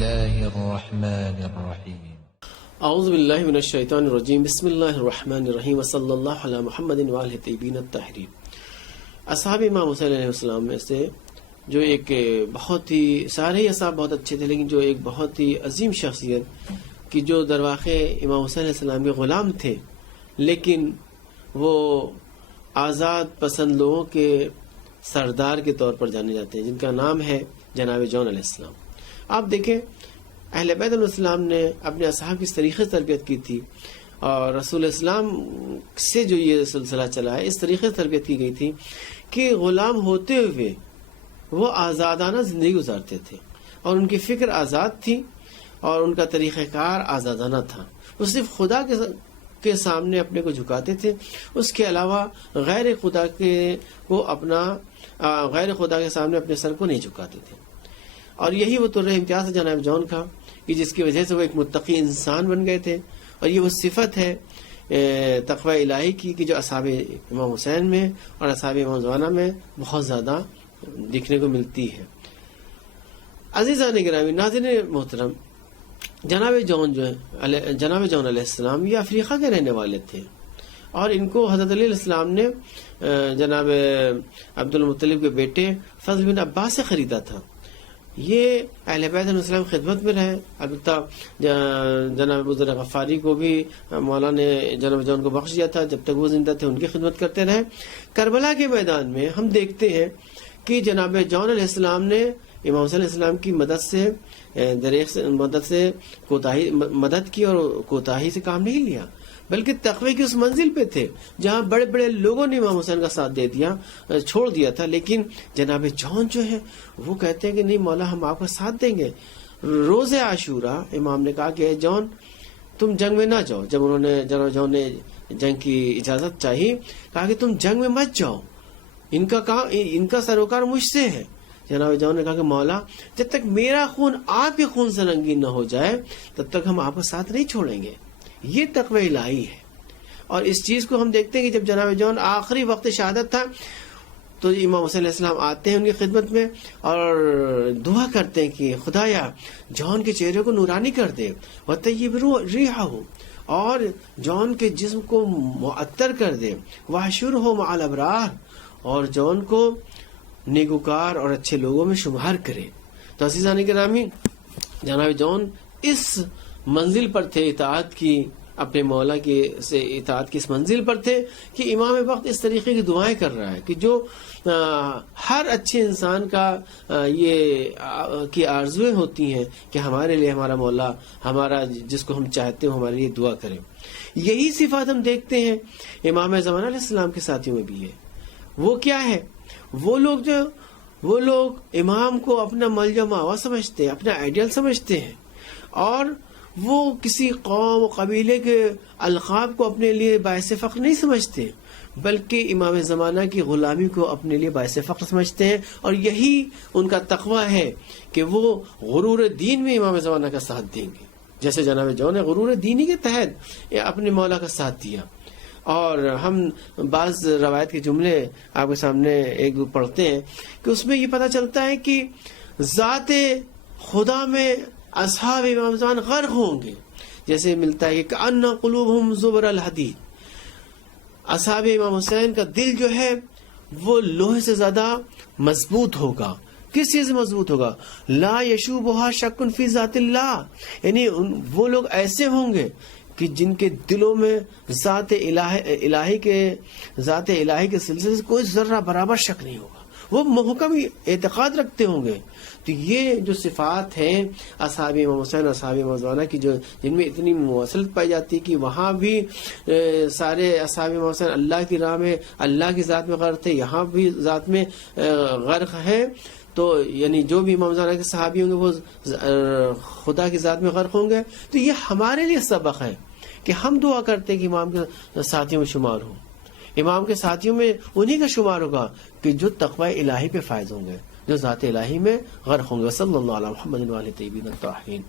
الله الرحمن الرحيم اعوذ باللہ من الشیطان الرجیم بسم اللہ الرحمن الرحیم وصلی اللہ علی محمد وآلہ الطیبین الطاہرین۔ اصحاب امام حسین علیہ السلام میں سے جو ایک بہت ہی، سارے ہی اصحاب بہت اچھے تھے، لیکن جو ایک بہت ہی عظیم شخصیت کہ جو در واقع امام حسین علیہ السلام کے غلام تھے، لیکن وہ آزاد پسند لوگوں کے سردار کے طور پر جانے جاتے ہیں، جن کا نام ہے جناب جون علیہ السلام۔ آپ دیکھیں اہل بیت علیہ السلام نے اپنے اصحاب کی اس طریقے سے تربیت کی تھی، اور رسول اسلام سے جو یہ سلسلہ چلا ہے اس طریقے سے تربیت کی گئی تھی کہ غلام ہوتے ہوئے وہ آزادانہ زندگی گزارتے تھے، اور ان کی فکر آزاد تھی اور ان کا طریقہ کار آزادانہ تھا۔ وہ صرف خدا کے سامنے اپنے کو جھکاتے تھے، اس کے علاوہ غیر خدا کے سامنے اپنے سر کو نہیں جھکاتے تھے۔ اور یہی وہ طرح امتیاز ہے جناب جون کا، کہ جس کی وجہ سے وہ ایک متقی انسان بن گئے تھے، اور یہ وہ صفت ہے تقوی الہی کی کہ جو اصحاب امام حسین میں اور اصحاب امام زمانہ میں بہت زیادہ دیکھنے کو ملتی ہے۔ عزیزان گرامی، ناظرین محترم، جناب جون علیہ السلام یہ افریقہ کے رہنے والے تھے، اور ان کو حضرت علی علیہ السلام نے جناب عبد المطلب کے بیٹے فضل بن عباس سے خریدا تھا۔ یہ اہل بیت علیہ السلام خدمت میں رہے، البتہ جناب ابو ذر غفاری کو بھی مولا نے جناب جون کو بخش دیا تھا، جب تک وہ زندہ تھے ان کی خدمت کرتے رہے۔ کربلا کے میدان میں ہم دیکھتے ہیں کہ جناب جون علیہ السلام نے امام حسین علیہ السلام کی مدد کی، اور کوتاہی سے کام نہیں لیا، بلکہ تقوی کی اس منزل پہ تھے جہاں بڑے بڑے لوگوں نے امام حسین کا ساتھ دے دیا، چھوڑ دیا تھا، لیکن جناب جون جو ہے وہ کہتے ہیں کہ نہیں مولا، ہم آپ کا ساتھ دیں گے۔ روز عاشورہ امام نے کہا کہ اے جون تم جنگ میں نہ جاؤ، جب انہوں نے جناب جون نے جنگ کی اجازت چاہی، کہا کہ تم جنگ میں مت جاؤ، ان کا سروکار مجھ سے ہے۔ جناب جون نے کہا کہ مولا جب تک میرا خون آپ کے خون سے رنگین نہ ہو جائے تب تک ہم آپ کا ساتھ نہیں چھوڑیں گے۔ یہ تقوی الہی ہے، اور اس چیز کو ہم دیکھتے ہیں کہ جب جناب جون آخری وقت شہادت تھا تو امام حسین علیہ السلام آتے ہیں ان کی خدمت میں اور دعا کرتے ہیں کہ خدایا جون کے چہرے کو نورانی کر دے، وطیب ریحہ، اور جون کے جسم کو معطر کر دے، واحشرہ مع الابرار، اور جون کو نیکوکار اور اچھے لوگوں میں شمار کرے۔ تو عزیزان گرامی، جناب جون اس منزل پر تھے اطاعت کی، اپنے مولا کی سے اطاعت کی اس منزل پر تھے کہ امام وقت اس طریقے کی دعائیں کر رہا ہے کہ جو ہر اچھے انسان کا یہ کی آرزویں ہوتی ہیں کہ ہمارے لیے ہمارا مولا، ہمارا جس کو ہم چاہتے ہیں ہمارے لیے دعا کرے۔ یہی صفات ہم دیکھتے ہیں امام زمانہ علیہ السلام کے ساتھیوں میں بھی ہے۔ وہ کیا ہے؟ وہ لوگ امام کو اپنا ملجا ماوا سمجھتے ہیں، اپنا آئیڈیل سمجھتے ہیں، اور وہ کسی قوم و قبیلے کے القاب کو اپنے لیے باعث فخر نہیں سمجھتے، بلکہ امام زمانہ کی غلامی کو اپنے لیے باعث فخر سمجھتے ہیں، اور یہی ان کا تقوی ہے کہ وہ غرور دین میں امام زمانہ کا ساتھ دیں گے، جیسے جناب جون نے غرور دینی کے تحت اپنے مولا کا ساتھ دیا۔ اور ہم بعض روایت کے جملے آپ کے سامنے ایک دو پڑھتے ہیں کہ اس میں یہ پتہ چلتا ہے کہ ذات خدا میں اصحاب امام زمان غرق ہوں گے، جیسے ملتا ہے کہ ان قلوبہم زبر الحدید، اصحاب امام حسین کا دل جو ہے وہ لوہے سے زیادہ مضبوط ہوگا۔ کس چیز سے مضبوط ہوگا؟ لا یشوبھا شک فی ذات اللہ، یعنی وہ لوگ ایسے ہوں گے کہ جن کے دلوں میں ذات الہی کے سلسلے سے کوئی ذرہ برابر شک نہیں ہوگا، وہ محکم اعتقاد رکھتے ہوں گے۔ تو یہ جو صفات ہیں اصحاب امام حسین، اصحاب امام زمانہ کی، جو جن میں اتنی مواصلت پائی جاتی ہے کہ وہاں بھی سارے اصحاب امام حسین اللہ کی راہ میں، اللہ کی ذات میں غرق تھے، یہاں بھی ذات میں غرق ہے، تو یعنی جو بھی امام زمانہ کے صحابی ہوں گے وہ خدا کی ذات میں غرق ہوں گے۔ تو یہ ہمارے لیے سبق ہے کہ ہم دعا کرتے ہیں کہ امام کے ساتھیوں میں شمار ہوں، امام کے ساتھیوں میں انہی کا شمار ہوگا کہ جو تقوی الہی پہ فائز ہوں گے، جو ذات الہی میں غرق ہوں گے۔ صلی اللہ علیہ محمد وآلہ الطیبین الطاہرین۔